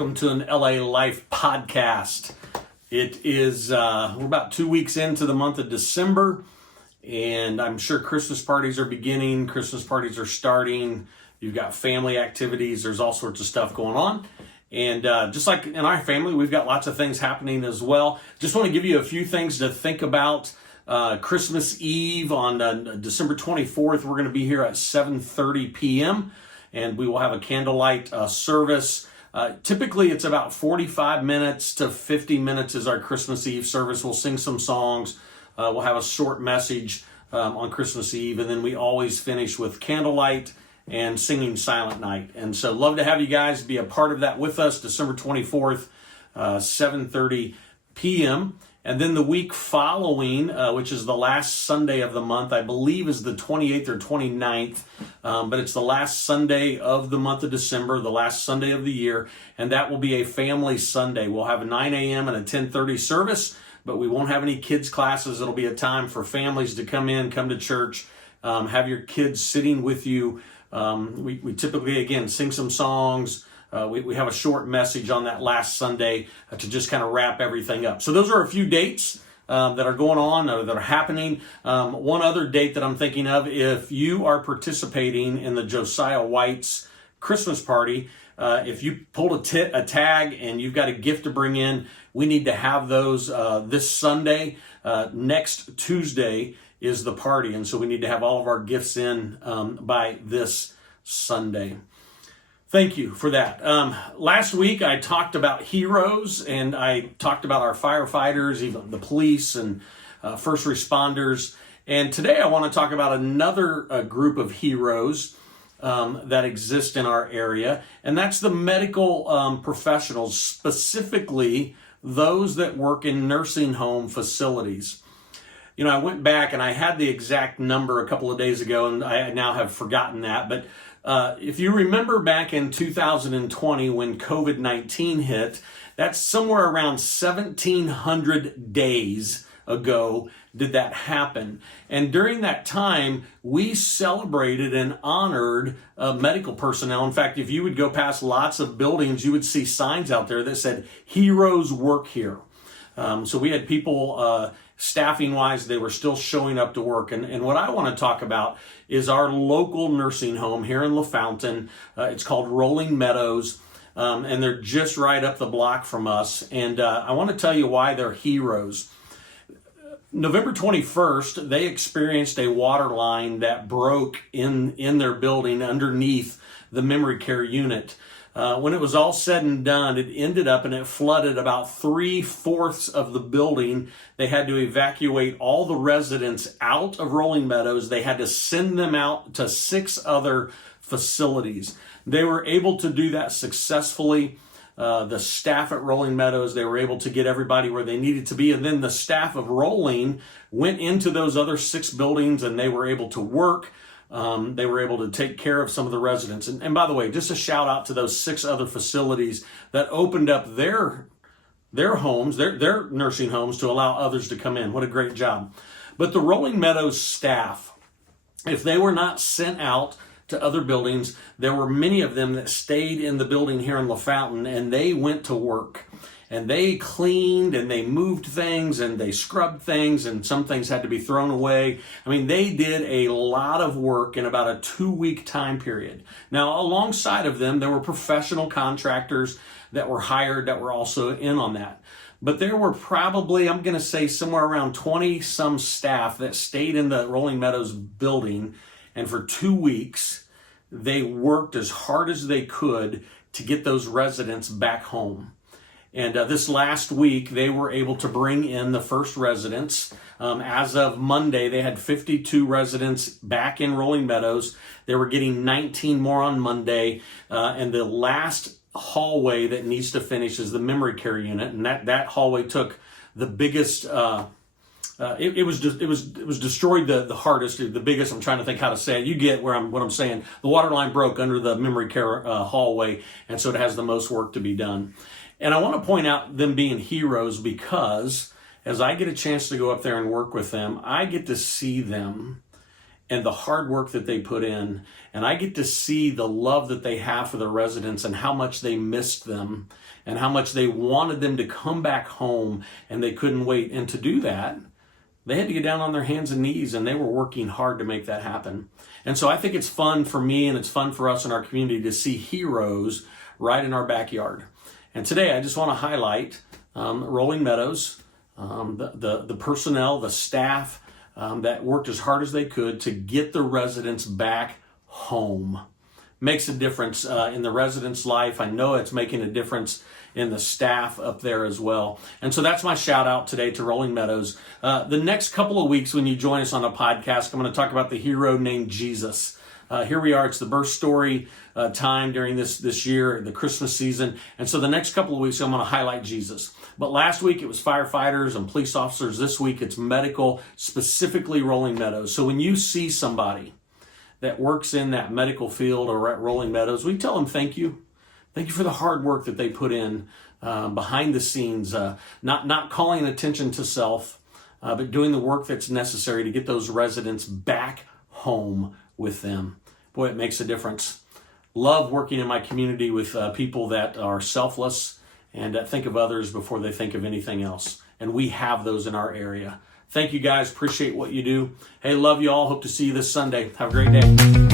welcome to an LA Life podcast. It is, we're about 2 weeks into the month of December, and I'm sure Christmas parties are beginning, Christmas parties are starting, you've got family activities, there's all sorts of stuff going on. And just like in our family, we've got lots of things happening as well. Just want to give you a few things to think about. Christmas Eve on December 24th, we're going to be here at 7:30 p.m. and we will have a candlelight service. Typically, it's about 45 minutes to 50 minutes is our Christmas Eve service. We'll sing some songs. We'll have a short message on Christmas Eve, and then we always finish with candlelight and singing Silent Night. And so love to have you guys be a part of that with us, December 24th, 7:30 p.m. And then the week following, which is the last Sunday of the month, I believe is the 28th or 29th, but it's the last Sunday of the month of December, the last Sunday of the year, and that will be a family Sunday. We'll have a 9 a.m. and a 10:30 service, but we won't have any kids classes. It'll be a time for families to come in, come to church, have your kids sitting with you. We typically, again, sing some songs. We have a short message on that last Sunday to just kind of wrap everything up. So those are a few dates that are going on or that are happening. One other date that I'm thinking of, if you are participating in the Josiah White's Christmas party, if you pulled a tag and you've got a gift to bring in, we need to have those this Sunday. Next Tuesday is the party, and so we need to have all of our gifts in by this Sunday. Thank you for that. Last week I talked about heroes, and I talked about our firefighters, even the police and first responders. And today I want to talk about another group of heroes that exist in our area, and that's the medical professionals, specifically those that work in nursing home facilities. You know, I went back and I had the exact number a couple of days ago, and I now have forgotten that, but if you remember back in 2020 when COVID-19 hit, that's somewhere around 1,700 days ago did that happen. And during that time, we celebrated and honored medical personnel. In fact, if you would go past lots of buildings, you would see signs out there that said, "Heroes work here." So we had people, staffing wise, they were still showing up to work. And what I want to talk about is our local nursing home here in LaFountain. It's called Rolling Meadows, and they're just right up the block from us. And I want to tell you why they're heroes. November 21st, they experienced a water line that broke in their building underneath the memory care unit. When it was all said and done, it ended up and it flooded about 3/4 of the building. They had to evacuate all the residents out of Rolling Meadows. They had to send them out to 6 other facilities. They were able to do that successfully. The staff at Rolling Meadows, they were able to get everybody where they needed to be. And then the staff of Rolling went into those other 6 buildings and they were able to work. They were able to take care of some of the residents. And by the way, just a shout out to those 6 other facilities that opened up their homes, their nursing homes to allow others to come in. What a great job. But the Rolling Meadows staff, if they were not sent out to other buildings, there were many of them that stayed in the building here in LaFountain, and they went to work. And they cleaned and they moved things and they scrubbed things, and some things had to be thrown away. I mean, they did a lot of work in about a 2-week time period. Now, alongside of them, there were professional contractors that were hired that were also in on that. But there were probably, I'm going to say, somewhere around 20 some staff that stayed in the Rolling Meadows building, and for 2 weeks, they worked as hard as they could to get those residents back home. And this last week, they were able to bring in the first residents. As of Monday, they had 52 residents back in Rolling Meadows. They were getting 19 more on Monday. And the last hallway that needs to finish is the memory care unit. And that hallway took the biggest, it was destroyed the hardest, the biggest. I'm trying to think how to say it. You get what I'm saying. The water line broke under the memory care hallway, and so it has the most work to be done. And I want to point out them being heroes because as I get a chance to go up there and work with them, I get to see them and the hard work that they put in. And I get to see the love that they have for their residents and how much they missed them and how much they wanted them to come back home, and they couldn't wait. And to do that, they had to get down on their hands and knees, and they were working hard to make that happen. And so I think it's fun for me and it's fun for us in our community to see heroes right in our backyard. And today I just want to highlight Rolling Meadows, the personnel, the staff that worked as hard as they could to get the residents back home. Makes a difference in the residents' life. I know it's making a difference in the staff up there as well. And so that's my shout out today to Rolling Meadows. The next couple of weeks when you join us on the podcast, I'm going to talk about the hero named Jesus. Here we are. It's the birth story time during this year, the Christmas season. And so the next couple of weeks, I'm going to highlight Jesus. But last week, it was firefighters and police officers. This week, it's medical, specifically Rolling Meadows. So when you see somebody that works in that medical field or at Rolling Meadows, we tell them thank you. Thank you for the hard work that they put in behind the scenes, not calling attention to self, but doing the work that's necessary to get those residents back home with them. Boy, it makes a difference. Love working in my community with people that are selfless and think of others before they think of anything else. And we have those in our area. Thank you guys. Appreciate what you do. Hey, love you all. Hope to see you this Sunday. Have a great day.